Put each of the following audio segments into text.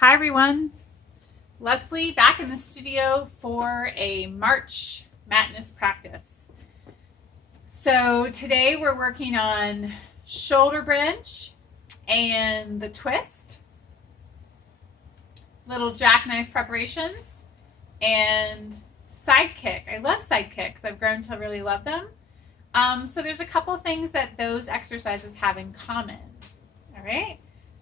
Hi everyone, Leslie back in the studio for a March Matness practice. So today we're working on shoulder bridge and the twist, little jackknife preparations, and side kick. I love side kicks. I've grown to really love them. So there's a couple things that those exercises have in common. All right.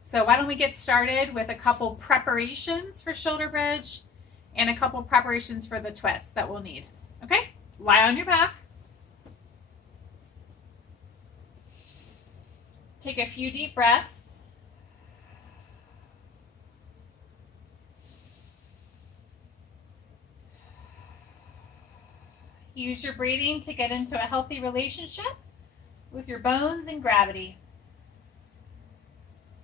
So why don't we get started with a couple preparations for shoulder bridge and a couple preparations for the twist that we'll need. Okay, lie on your back. Take a few deep breaths. Use your breathing to get into a healthy relationship with your bones and gravity.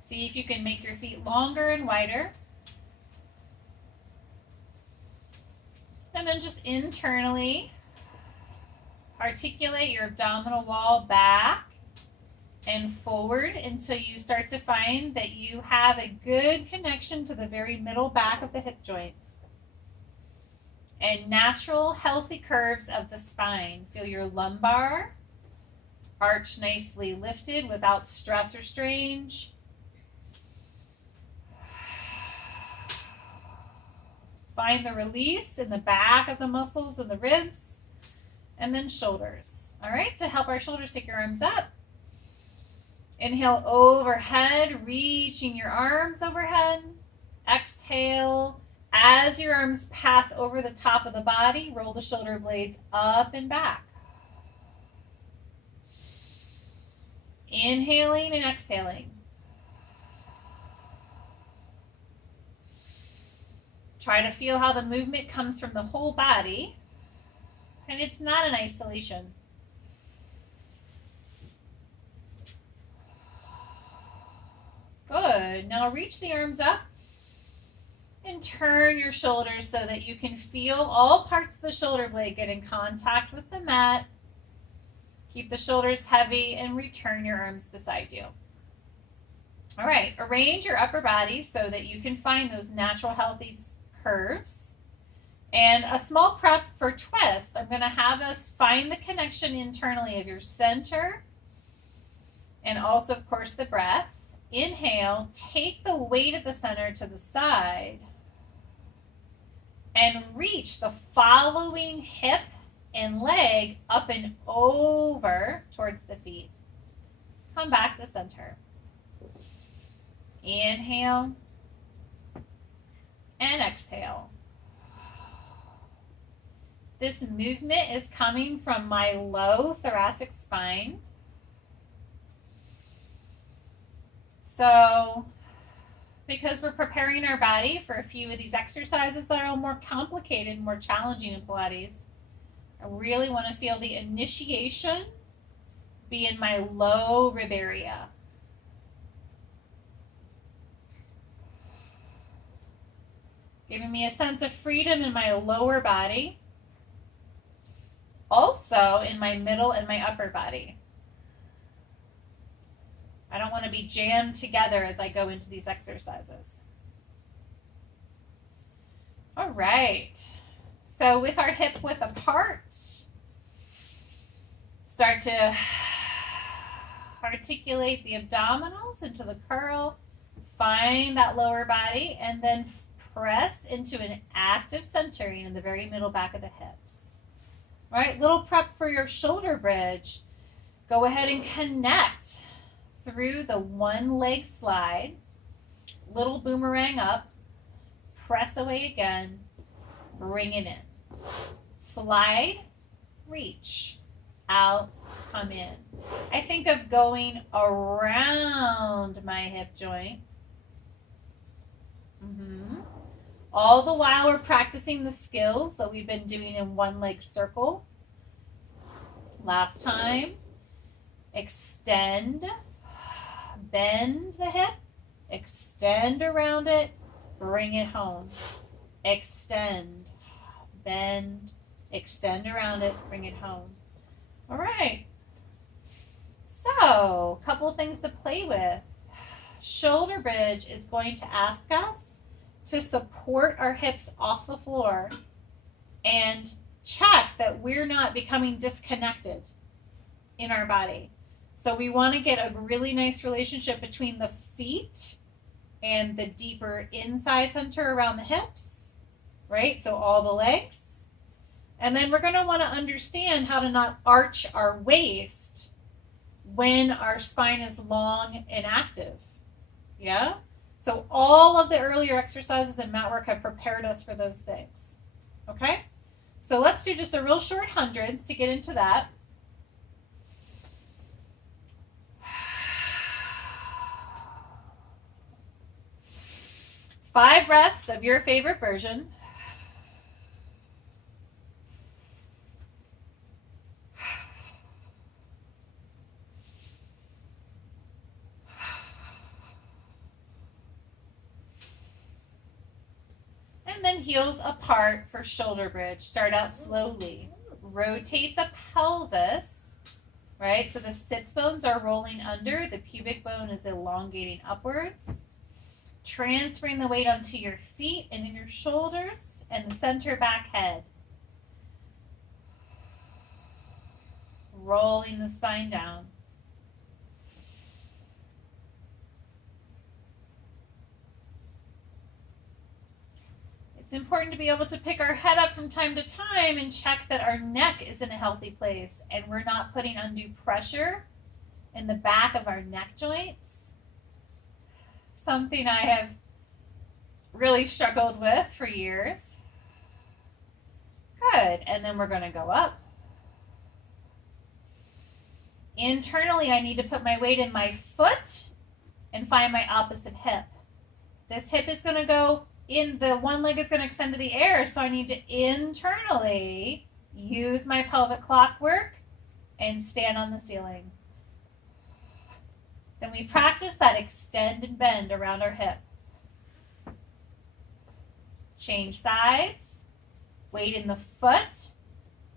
See if you can make your feet longer and wider. And then just internally articulate your abdominal wall back and forward until you start to find that you have a good connection to the very middle back of the hip joints. And natural, healthy curves of the spine. Feel your lumbar arch nicely lifted without stress or strain. Find the release in the back of the muscles and the ribs, and then shoulders. All right, to help our shoulders, take your arms up. Inhale overhead, reaching your arms overhead. Exhale, as your arms pass over the top of the body, roll the shoulder blades up and back. Inhaling and exhaling. Try to feel how the movement comes from the whole body, and it's not in isolation. Good. Now reach the arms up and turn your shoulders so that you can feel all parts of the shoulder blade get in contact with the mat. Keep the shoulders heavy and return your arms beside you. All right, arrange your upper body so that you can find those natural healthy curves. And a small prep for twist. I'm going to have us find the connection internally of your center and also, of course, the breath. Inhale, take the weight of the center to the side and reach the following hip and leg up and over towards the feet. Come back to center. Inhale and exhale. This movement is coming from my low thoracic spine. So, because we're preparing our body for a few of these exercises that are more complicated, more challenging in Pilates, I really want to feel the initiation be in my low rib area. Giving me a sense of freedom in my lower body, also in my middle and my upper body. I don't want to be jammed together as I go into these exercises. All right, so with our hip width apart, start to articulate the abdominals into the curl, find that lower body, and then press into an active centering in the very middle back of the hips. All right, little prep for your shoulder bridge. Go ahead and connect through the one leg slide, little boomerang up, press away again, bring it in. Slide, reach, out, come in. I think of going around my hip joint. All the while we're practicing the skills that we've been doing in one leg circle. Last time, extend, bend the hip, extend around it, bring it home. Extend, bend, extend around it, bring it home. All right. So, a couple of things to play with. Shoulder bridge is going to ask us to support our hips off the floor and check that we're not becoming disconnected in our body. So we want to get a really nice relationship between the feet and the deeper inside center around the hips, right? So all the legs. And then we're going to want to understand how to not arch our waist when our spine is long and active. Yeah? So all of the earlier exercises in Matwork have prepared us for those things. Okay? So let's do just a real short hundreds to get into that. Five breaths of your favorite version. And then heels apart for shoulder bridge. Start out slowly. Rotate the pelvis, right? So the sits bones are rolling under. The pubic bone is elongating upwards. Transferring the weight onto your feet and in your shoulders and the center back head. Rolling the spine down. It's important to be able to pick our head up from time to time and check that our neck is in a healthy place and we're not putting undue pressure in the back of our neck joints. Something I have really struggled with for years. Good. And then we're going to go up. Internally, I need to put my weight in my foot and find my opposite hip. This hip is going to go in, the one leg is going to extend to the air, so I need to internally use my pelvic clockwork and stand on the ceiling. Then we practice that extend and bend around our hip. Change sides. Weight in the foot.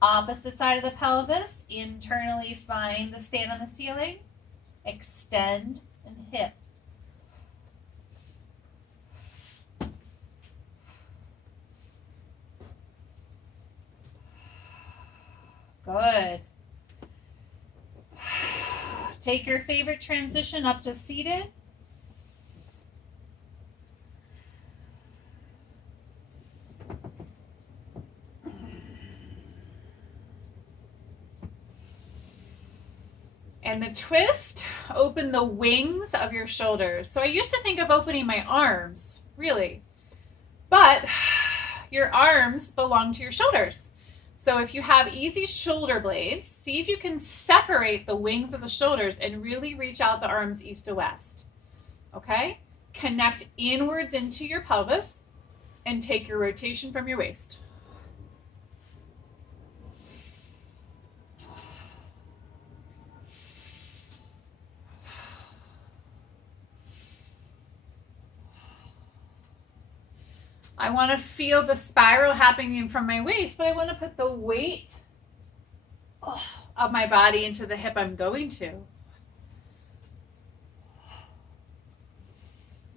Opposite side of the pelvis. Internally find the stand on the ceiling. Extend and hip. Good. Take your favorite transition up to seated. And the twist, open the wings of your shoulders. So I used to think of opening my arms, really. But your arms belong to your shoulders. So if you have easy shoulder blades, see if you can separate the wings of the shoulders and really reach out the arms east to west. Okay? Connect inwards into your pelvis and take your rotation from your waist. I want to feel the spiral happening from my waist, but I want to put the weight of my body into the hip I'm going to.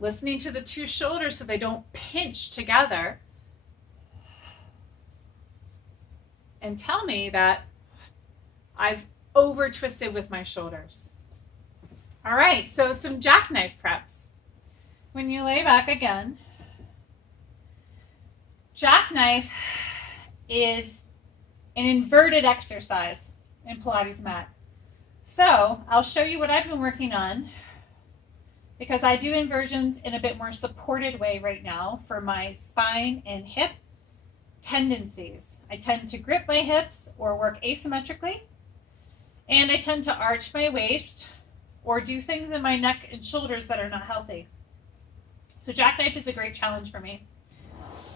Listening to the two shoulders so they don't pinch together. And tell me that I've over twisted with my shoulders. All right, so some jackknife preps. When you lay back again, jackknife is an inverted exercise in Pilates mat. So I'll show you what I've been working on because I do inversions in a bit more supported way right now for my spine and hip tendencies. I tend to grip my hips or work asymmetrically, and I tend to arch my waist or do things in my neck and shoulders that are not healthy. So jackknife is a great challenge for me.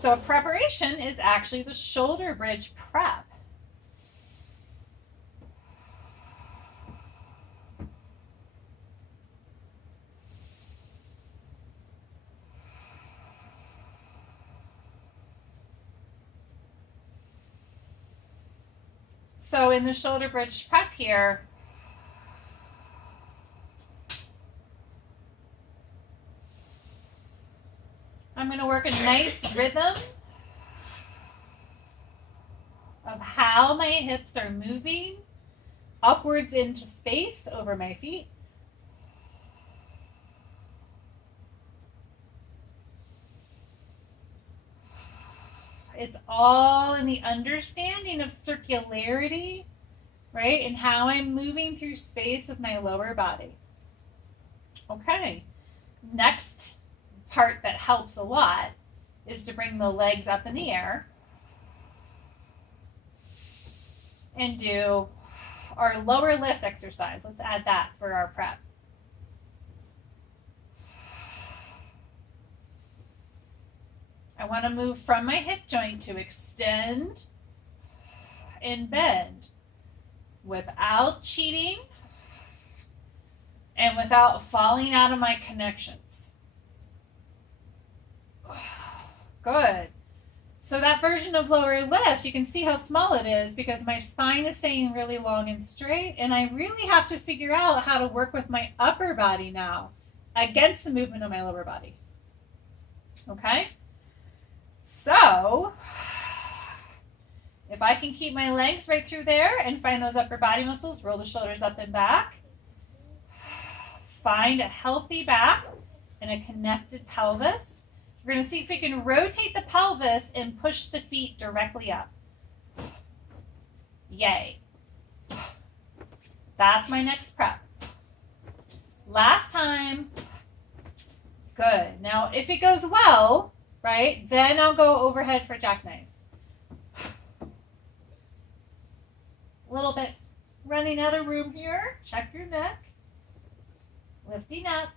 So a preparation is actually the shoulder bridge prep. So in the shoulder bridge prep here, I'm going to work a nice rhythm of how my hips are moving upwards into space over my feet. It's all in the understanding of circularity, right? And how I'm moving through space with my lower body. Okay. Next part that helps a lot is to bring the legs up in the air and do our lower lift exercise. Let's add that for our prep. I want to move from my hip joint to extend and bend without cheating and without falling out of my connections. Good. So that version of lower lift, you can see how small it is because my spine is staying really long and straight, and I really have to figure out how to work with my upper body now against the movement of my lower body. Okay? So, if I can keep my legs right through there and find those upper body muscles, roll the shoulders up and back, find a healthy back and a connected pelvis. We're going to see if we can rotate the pelvis and push the feet directly up. Yay. That's my next prep. Last time. Good. Now, if it goes well, right, then I'll go overhead for jackknife. A little bit running out of room here. Check your neck. Lifting up.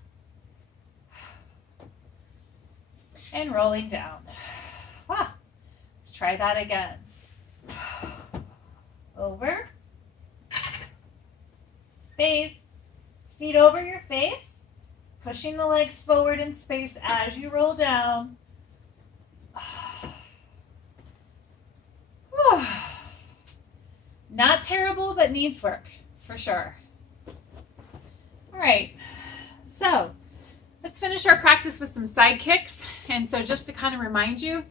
And rolling down. Let's try that again. Over. Space. Feet over your face. Pushing the legs forward in space as you roll down. Not terrible, but needs work, for sure. All right. So, let's finish our practice with some side kicks. And so just to kind of remind you,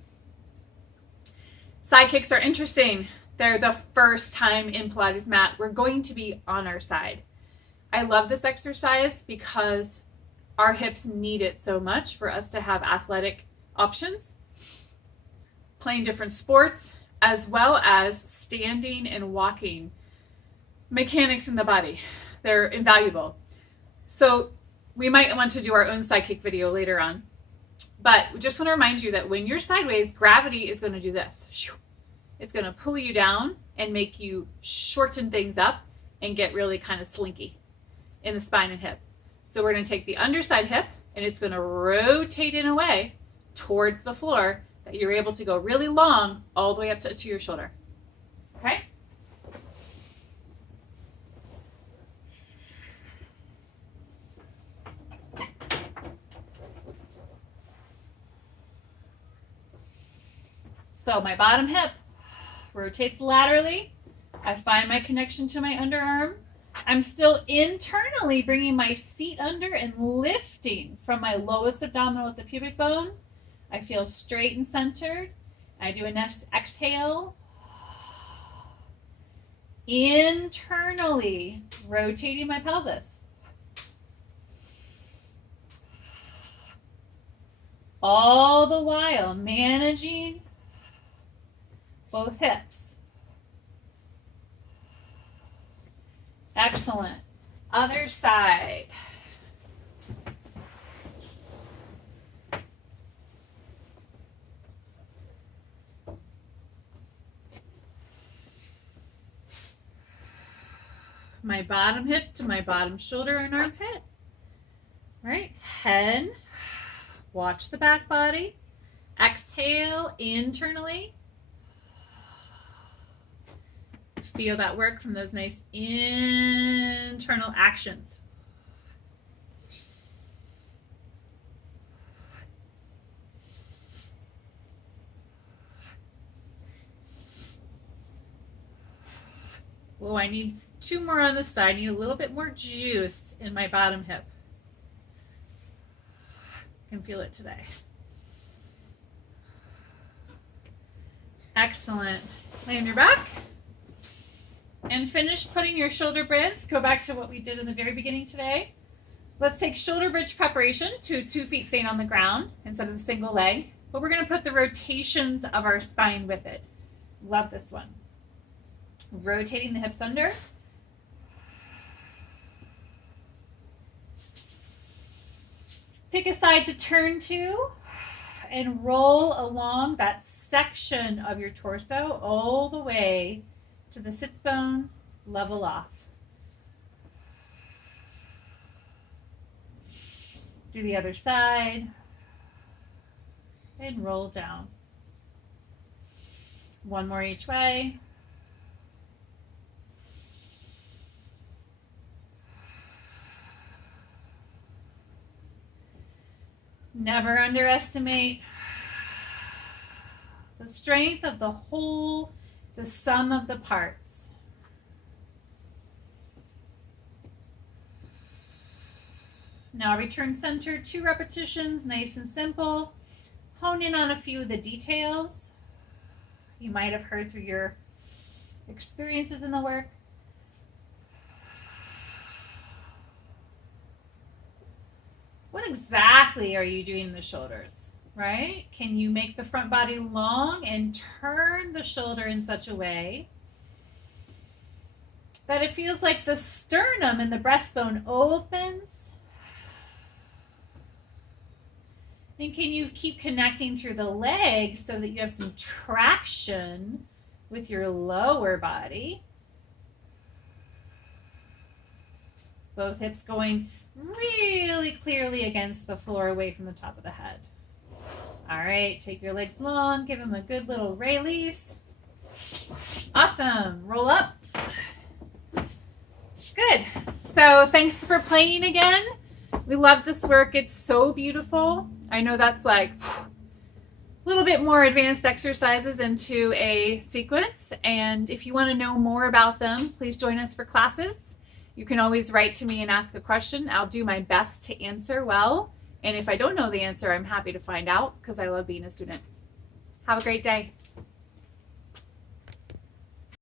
side kicks are interesting. They're the first time in Pilates mat we're going to be on our side. I love this exercise because our hips need it so much for us to have athletic options, playing different sports, as well as standing and walking mechanics in the body. They're invaluable. So we might want to do our own side kick video later on. But we just want to remind you that when you're sideways, gravity is going to do this. It's going to pull you down and make you shorten things up and get really kind of slinky in the spine and hip. So we're going to take the underside hip and it's going to rotate in a way towards the floor that you're able to go really long all the way up to your shoulder. Okay? So my bottom hip rotates laterally. I find my connection to my underarm. I'm still internally bringing my seat under and lifting from my lowest abdominal at the pubic bone. I feel straight and centered. I do a next exhale. Internally rotating my pelvis. All the while managing both hips. Excellent. Other side. My bottom hip to my bottom shoulder and armpit. Right? Head. Watch the back body. Exhale internally. Feel that work from those nice internal actions. Oh, I need 2 more on this side. I need a little bit more juice in my bottom hip. I can feel it today. Excellent. Lay on your back. And finish putting your shoulder bridge. Go back to what we did in the very beginning today. Let's take shoulder bridge preparation to 2 feet staying on the ground instead of the single leg. But we're going to put the rotations of our spine with it. Love this one. Rotating the hips under. Pick a side to turn to and roll along that section of your torso all the way to the sits bone, level off. Do the other side and roll down. One more each way. Never underestimate the strength of the whole, the sum of the parts. Now return center, 2 repetitions, nice and simple. Hone in on a few of the details you might have heard through your experiences in the work. What exactly are you doing in the shoulders, right? Can you make the front body long and turn the shoulder in such a way that it feels like the sternum and the breastbone opens? And can you keep connecting through the legs so that you have some traction with your lower body? Both hips going really clearly against the floor, away from the top of the head. All right, take your legs long, give them a good little release. Awesome, roll up. Good, so thanks for playing again. We love this work, it's so beautiful. I know that's like a little bit more advanced exercises into a sequence, and if you want to know more about them, please join us for classes. You can always write to me and ask a question. I'll do my best to answer well, and if I don't know the answer, I'm happy to find out because I love being a student. Have a great day.